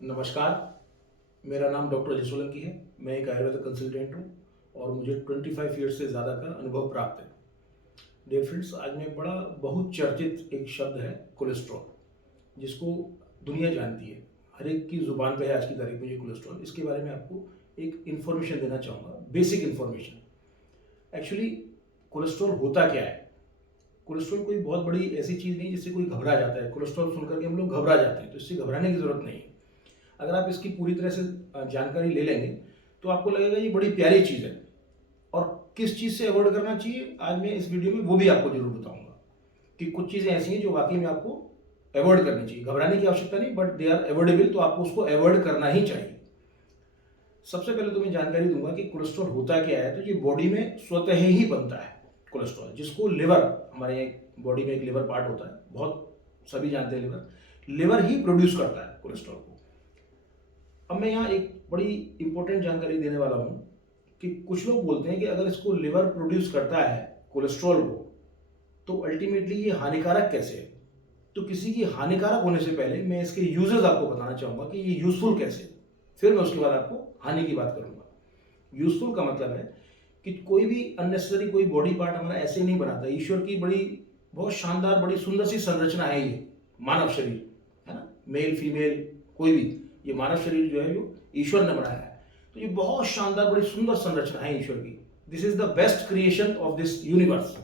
नमस्कार, मेरा नाम डॉक्टर अजय सोलंकी है। मैं एक आयुर्वेदिक कंसल्टेंट हूँ और मुझे 25 ईयर्स से ज़्यादा का अनुभव प्राप्त है। डियर फ्रेंड्स, आज मैं बड़ा बहुत चर्चित एक शब्द है कोलेस्ट्रॉल, जिसको दुनिया जानती है। हर एक की ज़ुबान पे है आज की तारीख में ये कोलेस्ट्रॉल। इसके बारे में आपको एक इन्फॉर्मेशन देना चाहूँगा, बेसिक इन्फॉर्मेशन। एक्चुअली कोलेस्ट्रॉल होता क्या है? कोलेस्ट्रॉल कोई बहुत बड़ी ऐसी चीज़ नहीं जिससे कोई घबरा जाता है। कोलेस्ट्रॉल सुन करके हम लोग घबरा जाते हैं, तो इससे घबराने की ज़रूरत नहीं है। अगर आप इसकी पूरी तरह से जानकारी ले लेंगे तो आपको लगेगा ये बड़ी प्यारी चीज़ है। और किस चीज़ से अवॉइड करना चाहिए, आज मैं इस वीडियो में वो भी आपको जरूर बताऊंगा कि कुछ चीज़ें ऐसी हैं जो वाकई में आपको अवॉइड करनी चाहिए। घबराने की आवश्यकता नहीं, बट दे आर अवॉइडेबल, तो आपको उसको अवॉइड करना ही चाहिए। सबसे पहले तो मैं जानकारी दूंगा कि कोलेस्ट्रॉल होता क्या है। तो ये बॉडी में स्वतः ही बनता है कोलेस्ट्रॉल, जिसको लिवर, हमारे बॉडी में एक लिवर पार्ट होता है, बहुत सभी जानते हैं। लिवर ही प्रोड्यूस करता है कोलेस्ट्रॉल को। अब मैं यहाँ एक बड़ी इंपॉर्टेंट जानकारी देने वाला हूँ कि कुछ लोग बोलते हैं कि अगर इसको लिवर प्रोड्यूस करता है कोलेस्ट्रॉल को, तो अल्टीमेटली ये हानिकारक कैसे है। तो किसी की हानिकारक होने से पहले मैं इसके यूजेस आपको बताना चाहूँगा कि ये यूजफुल कैसे है। फिर मैं उसके बाद आपको हानि की बात करूँगा। यूजफुल का मतलब है कि कोई भी अननेसेसरी कोई बॉडी पार्ट हमारा ऐसे नहीं बनाता। ईश्वर की बड़ी बहुत शानदार बड़ी सुंदर सी संरचना है ये मानव शरीर, है ना। मेल फीमेल कोई भी, ये मानव शरीर जो है जो ईश्वर ने बनाया है, तो ये बहुत शानदार बड़ी सुंदर संरचना है ईश्वर की। This is the best creation of this universe.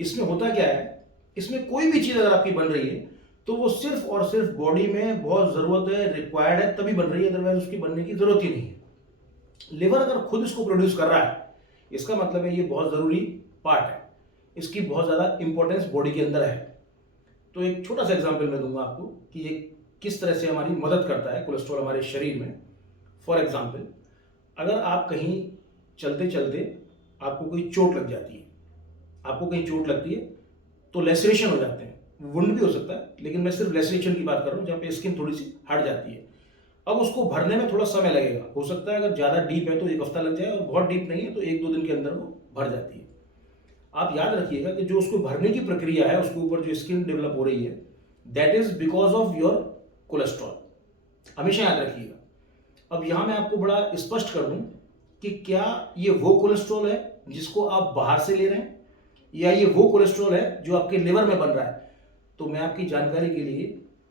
इसमें होता क्या है, इसमें कोई भी चीज अगर आपकी बन रही है तो वो सिर्फ और सिर्फ बॉडी में बहुत जरूरत है, रिक्वायर्ड है, तभी बन रही है, अदरवाइज उसकी बनने की जरूरत ही नहीं है। लिवर अगर खुद इसको प्रोड्यूस कर रहा है, इसका मतलब है ये बहुत जरूरी पार्ट है, इसकी बहुत ज्यादा इंपॉर्टेंस बॉडी के अंदर है। तो एक छोटा सा एग्जांपल मैं दूंगा आपको कि ये किस तरह से हमारी मदद करता है कोलेस्ट्रॉल हमारे शरीर में। फॉर एग्जांपल, अगर आप कहीं चलते चलते आपको कोई चोट लग जाती है, आपको कहीं चोट लगती है तो लेसरेशन हो जाते हैं, वुंड भी हो सकता है, लेकिन मैं सिर्फ लेसरेशन की बात कर रहा हूँ, जहाँ पे स्किन थोड़ी सी हट जाती है। अब उसको भरने में थोड़ा समय लगेगा, हो सकता है अगर ज़्यादा डीप है तो एक हफ्ता लग जाए, और बहुत डीप नहीं है तो एक दो दिन के अंदर वो भर जाती है। आप याद रखिएगा कि जो उसको भरने की प्रक्रिया है, उसके ऊपर जो स्किन डेवलप हो रही है, that is because of your cholesterol. हमेशा याद रखिएगा। अब यहां मैं आपको बड़ा स्पष्ट कर दूं कि क्या ये वो कोलेस्ट्रॉल है जिसको आप बाहर से ले रहे हैं, या ये वो कोलेस्ट्रॉल है जो आपके लिवर में बन रहा है। तो मैं आपकी जानकारी के लिए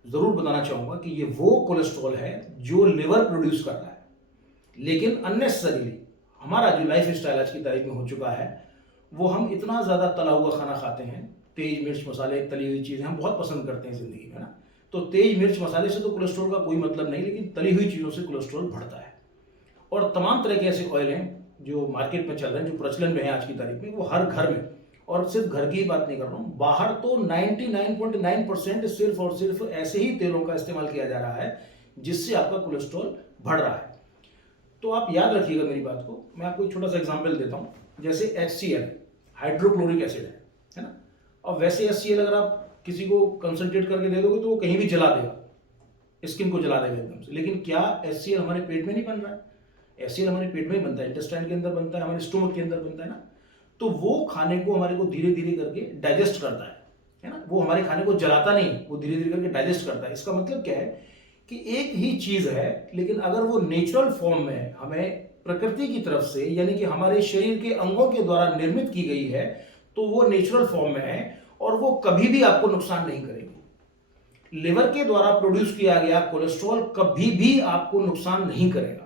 जरूर बताना चाहूंगा कि ये वो कोलेस्ट्रॉल है जो लिवर प्रोड्यूस कर रहा है, लेकिन अननेसेसरीली हमारा जो लाइफ स्टाइल आज की तारीख में हो चुका है, वो हम इतना ज़्यादा तला हुआ खाना खाते हैं, तेज मिर्च मसाले तली हुई चीज़ें हम बहुत पसंद करते हैं ज़िंदगी में ना। तो तेज मिर्च मसाले से तो कोलेस्ट्रॉल का कोई मतलब नहीं, लेकिन तली हुई चीज़ों से कोलेस्ट्रॉल बढ़ता है। और तमाम तरह के ऐसे ऑयल हैं जो मार्केट में चल रहे हैं, जो प्रचलन में है आज की तारीख में, वो हर घर में, और सिर्फ घर की ही बात नहीं कर रहा हूँ, बाहर तो 99.9% सिर्फ और सिर्फ ऐसे ही तेलों का इस्तेमाल किया जा रहा है जिससे आपका कोलेस्ट्रॉल बढ़ रहा है। तो आप याद रखिएगा मेरी बात को। मैं आपको एक छोटा सा एग्जांपल देता हूँ। जैसे HCl हाइड्रोक्लोरिक एसिड है ना। अब वैसे HCl अगर आप किसी को कंसंट्रेट करके दे दोगे तो वो कहीं भी जला देगा, स्किन को जला देगा एकदम से। लेकिन क्या HCl हमारे पेट में नहीं बन रहा है? HCl हमारे पेट में ही बनता है, इंटेस्टाइन के अंदर बनता है, हमारे स्टोमक के अंदर बनता है ना। तो वो खाने को हमारे को धीरे धीरे करके डाइजेस्ट करता है ना। वो हमारे खाने को जलाता नहीं, वो धीरे धीरे करके डाइजेस्ट करता है। इसका मतलब क्या है कि एक ही चीज है, लेकिन अगर वो नेचुरल फॉर्म में हमें प्रकृति की तरफ से, यानी कि हमारे शरीर के अंगों के द्वारा निर्मित की गई है, तो वो नेचुरल फॉर्म में है और वो कभी भी आपको नुकसान नहीं करेगी। लिवर के द्वारा प्रोड्यूस किया गया कोलेस्ट्रॉल कभी भी आपको नुकसान नहीं करेगा,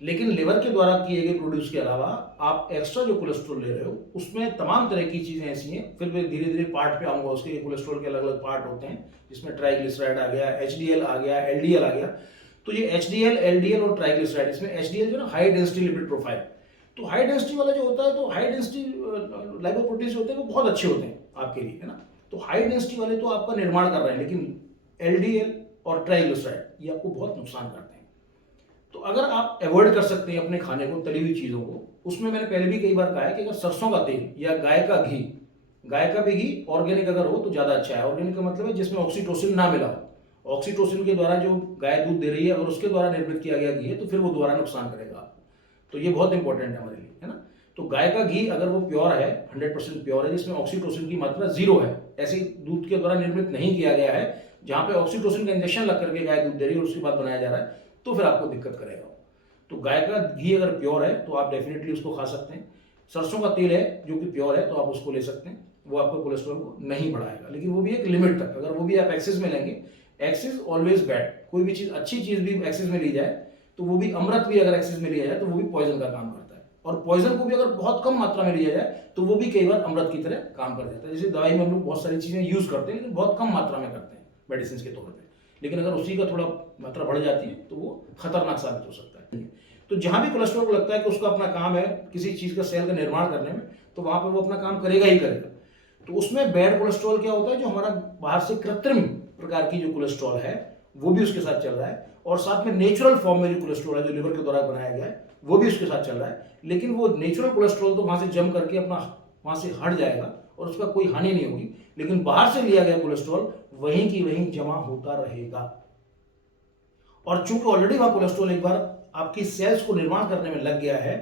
लेकिन लिवर के द्वारा किए गए प्रोड्यूस के अलावा आप एक्स्ट्रा जो कोलेस्ट्रॉल ले रहे हो उसमें तमाम तरह की चीजें ऐसी हैं। फिर मैं धीरे धीरे पार्ट पे आऊंगा उसके। कोलेस्ट्रॉल के अलग अलग पार्ट होते हैं, जिसमें ट्राइग्लिसराइड आ गया, HDL आ गया, LDL आ गया। तो ये HDL, LDL और ट्राइग्लिसराइड, इसमें HDL जो ना हाई डेंसिटी लिपिड प्रोफाइल, तो हाई डेंसिटी वाला जो होता है, तो हाई डेंसिटी लाइपोप्रोटीन्स होते हैं वो बहुत अच्छे होते हैं आपके लिए, है ना। तो हाई डेंसिटी वाले तो आपका निर्माण कर रहे हैं, लेकिन LDL और ट्राइग्लिसराइड ये आपको बहुत नुकसान करते हैं। तो अगर आप अवॉइड कर सकते हैं अपने खाने को, तली हुई चीज़ों को, उसमें मैंने पहले भी कई बार कहा है कि अगर सरसों का तेल या गाय का घी, गाय का भी घी ऑर्गेनिक अगर हो तो ज़्यादा अच्छा है। ऑर्गेनिक का मतलब है जिसमें ऑक्सीटोसिन ना मिला हो। ऑक्सीटोसिन के द्वारा जो गाय दूध दे रही है, अगर उसके द्वारा निर्मित किया गया घी है, तो फिर वो दोबारा नुकसान करेगा। तो ये बहुत इंपॉर्टेंट है हमारे लिए, है ना। तो गाय का घी अगर वो प्योर है, 100% प्योर है, जिसमें ऑक्सीटोसिन की मात्रा 0 है, ऐसे दूध के द्वारा निर्मित नहीं किया गया है, जहाँ पे ऑक्सीटोसिन का इंजेक्शन लग करके गाय दूध दे रही है और उसके बाद बनाया जा रहा है, तो फिर आपको दिक्कत करेगा। तो गाय का घी अगर प्योर है तो आप डेफिनेटली उसको खा सकते हैं। सरसों का तेल है जो कि प्योर है तो आप उसको ले सकते हैं, वो आपको कोलेस्ट्रॉल को नहीं बढ़ाएगा, लेकिन वो भी एक लिमिट तक। अगर वो भी आप एक्सेस में लेंगे, एक्सेस ऑलवेज बैड, कोई भी चीज़, अच्छी चीज़ भी एक्सेस में ली जाए तो वो भी, अमृत भी अगर एक्सेस में लिया जाए तो वो भी पॉइजन का काम करता है, और पॉइजन को भी अगर बहुत कम मात्रा में लिया जाए तो वो भी कई बार अमृत की तरह काम कर जाता है। जैसे दवाई में हम लोग बहुत सारी चीज़ें यूज़ करते हैं लेकिन बहुत कम मात्रा में करते हैं मेडिसिन के तौर पर, लेकिन अगर उसी का थोड़ा मात्रा बढ़ जाती है तो वो खतरनाक साबित हो सकता है। तो जहाँ भी कोलेस्ट्रॉल को लगता है कि उसका अपना काम है किसी चीज़ का सेल का निर्माण करने में, तो वहाँ पर वो अपना काम करेगा ही करेगा। तो उसमें बैड कोलेस्ट्रॉल क्या होता है, जो हमारा बाहर से कृत्रिम प्रकार की जो कोलेस्ट्रॉल है वो भी उसके साथ चल रहा है, और साथ में नेचुरल फॉर्म में जो कोलेस्ट्रॉल है जो लिवर के द्वारा बनाया गया है वो भी उसके साथ चल रहा है। लेकिन वो नेचुरल कोलेस्ट्रॉल तो वहाँ से जम करके अपना वहाँ से हट जाएगा और उसका कोई हानि नहीं होगी, लेकिन बाहर से लिया गया कोलेस्ट्रॉल वहीं की वहीं जमा होता रहेगा। और चूंकि ऑलरेडी वहाँ कोलेस्ट्रॉल एक बार आपकी सेल्स को निर्माण करने में लग गया है,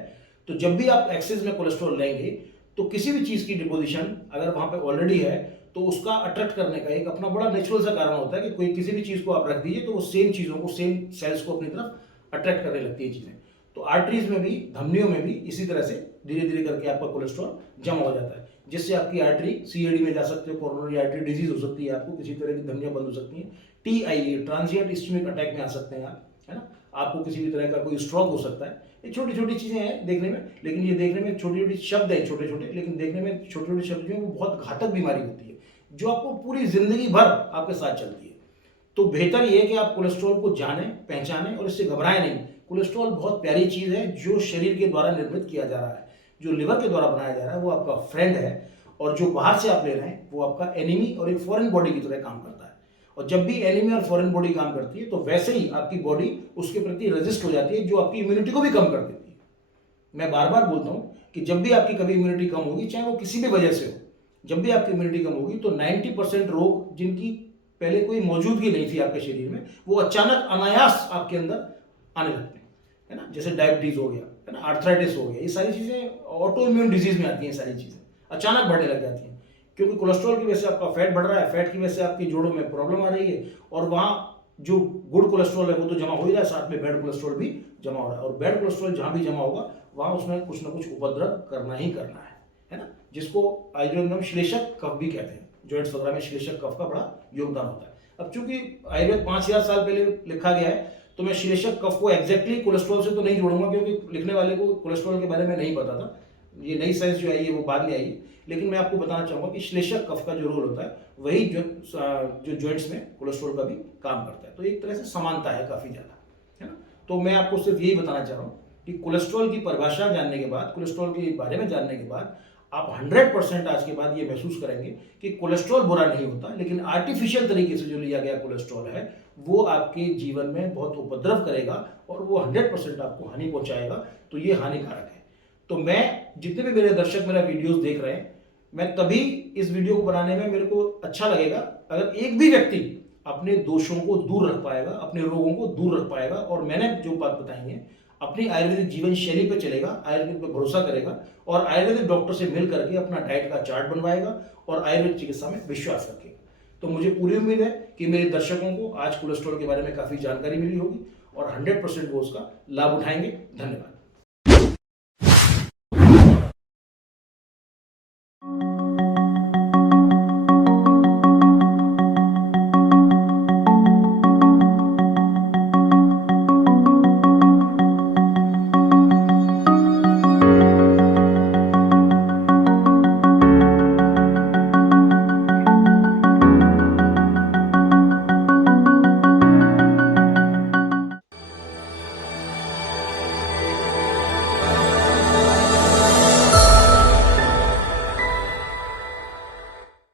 तो जब भी आप एक्सेस में कोलेस्ट्रॉल लेंगे तो किसी भी चीज़ की डिपोजिशन अगर वहाँ पे ऑलरेडी है तो उसका अट्रैक्ट करने का एक अपना बड़ा नेचुरल सा कारण होता है कि कोई किसी भी चीज़ को आप रख दीजिए तो वो सेम चीज़ों को, सेम सेल्स को अपनी तरफ अट्रैक्ट करने लगती है चीज़ें। तो आर्टरीज में भी, धमनियों में भी इसी तरह से धीरे धीरे करके आपका कोलेस्ट्रॉल जमा हो जाता है, जिससे आपकी आर्टरी सीएडी में जा सकते हो, कोरोनरी आर्टरी डिजीज हो सकती है, आपको किसी तरह की धमनियाँ बंद हो सकती हैं, टीआईए ट्रांजिएंट इस्केमिक अटैक में आ सकते हैं आप, है ना, आपको किसी भी तरह का कोई स्ट्रोक हो सकता है। ये छोटी छोटी चीज़ें हैं देखने में, लेकिन ये देखने में छोटी छोटी शब्द हैं छोटे छोटे, लेकिन देखने में छोटे छोटे शब्द जो है वो बहुत घातक बीमारी होती है जो आपको पूरी जिंदगी भर आपके साथ चलती है। तो बेहतर ये है कि आप कोलेस्ट्रॉल को जानें, पहचानें और इससे घबराएं नहीं। कोलेस्ट्रॉल बहुत प्यारी चीज़ है जो शरीर के द्वारा निर्मित किया जा रहा है, जो लिवर के द्वारा बनाया जा रहा है वो आपका फ्रेंड है, और जो बाहर से आप ले रहे हैं वो आपका एनिमी और एक फॉरेन बॉडी की तरह काम करता है। और जब भी एनिमी और फॉरेन बॉडी काम करती है तो वैसे ही आपकी बॉडी उसके प्रति रेजिस्ट हो जाती है, जो आपकी इम्यूनिटी को भी कम कर देती है। मैं बार बार बोलता हूँ कि जब भी आपकी कभी इम्यूनिटी कम होगी, चाहे वो किसी भी वजह से हो, जब भी आपकी इम्यूनिटी कम होगी तो 90% रोग जिनकी पहले कोई मौजूदगी नहीं थी आपके शरीर में, वो अचानक अनायास आपके अंदर आने लगते हैं, है ना। जैसे डायबिटीज हो गया, है ना, आर्थराइटिस हो गया, ये सारी चीज़ें ऑटो इम्यून डिजीज में आती हैं, सारी चीज़ें अचानक बढ़ने लग जाती हैं, क्योंकि कोलेस्ट्रॉल की वजह से आपका फैट बढ़ रहा है, फैट की वजह से आपकी जोड़ों में प्रॉब्लम आ रही है, और वहाँ जो गुड कोलेस्ट्रॉल है वो तो जमा हो ही रहा है, साथ में बैड कोलेस्ट्रॉल भी जमा हो रहा है, और बैड कोलेस्ट्रॉल जहाँ भी जमा होगा वहाँ उसमें कुछ ना कुछ उपद्रव करना ही करना है ना, जिसको आयुर्वेद में श्लेषक कफ भी कहते हैं। जॉइंट्स वगैरह में श्लेषक कफ का बड़ा योगदान होता है। अब चूंकि आयुर्वेद 5000 साल पहले लिखा गया है तो मैं श्लेषक कफ को एग्जैक्टली कोलेस्ट्रॉल से तो नहीं जोड़ूंगा, क्योंकि लिखने वाले को कोलेस्ट्रॉल के बारे में नहीं पता था, ये नई साइंस जो आई है वो बाद में आई है। लेकिन मैं आपको बताना चाहूँगा कि श्लेषक कफ का जो रोल होता है वही जो जॉइंट्स में कोलेस्ट्रॉल का भी काम करता है। तो एक तरह से समानता है काफ़ी ज़्यादा, है ना। तो मैं आपको सिर्फ यही बताना चाह रहा हूँ कि कोलेस्ट्रॉल की परिभाषा जानने के बाद, कोलेस्ट्रॉल के बारे में जानने के बाद आप 100% आज के बाद ये महसूस करेंगे कि कोलेस्ट्रॉल बुरा नहीं होता, लेकिन आर्टिफिशियल तरीके से जो लिया गया कोलेस्ट्रॉल है वो आपके जीवन में बहुत उपद्रव करेगा और वो 100% आपको हानि पहुंचाएगा। तो ये हानिकारक है। तो मैं, जितने भी मेरे दर्शक मेरा वीडियोस देख रहे हैं, मैं तभी इस वीडियो को बनाने में मेरे को अच्छा लगेगा अगर एक भी व्यक्ति अपने दोषों को दूर रख पाएगा, अपने रोगों को दूर रख पाएगा, और मैंने जो बात बताई है अपनी आयुर्वेदिक जीवन शैली पे चलेगा, आयुर्वेद पे भरोसा करेगा और आयुर्वेदिक डॉक्टर से मिल करके अपना डाइट का चार्ट बनवाएगा और आयुर्वेद चिकित्सा में विश्वास रखेगा। तो मुझे पूरी उम्मीद है कि मेरे दर्शकों को आज कोलेस्ट्रॉल के बारे में काफ़ी जानकारी मिली होगी और 100% वो उसका लाभ उठाएंगे। धन्यवाद।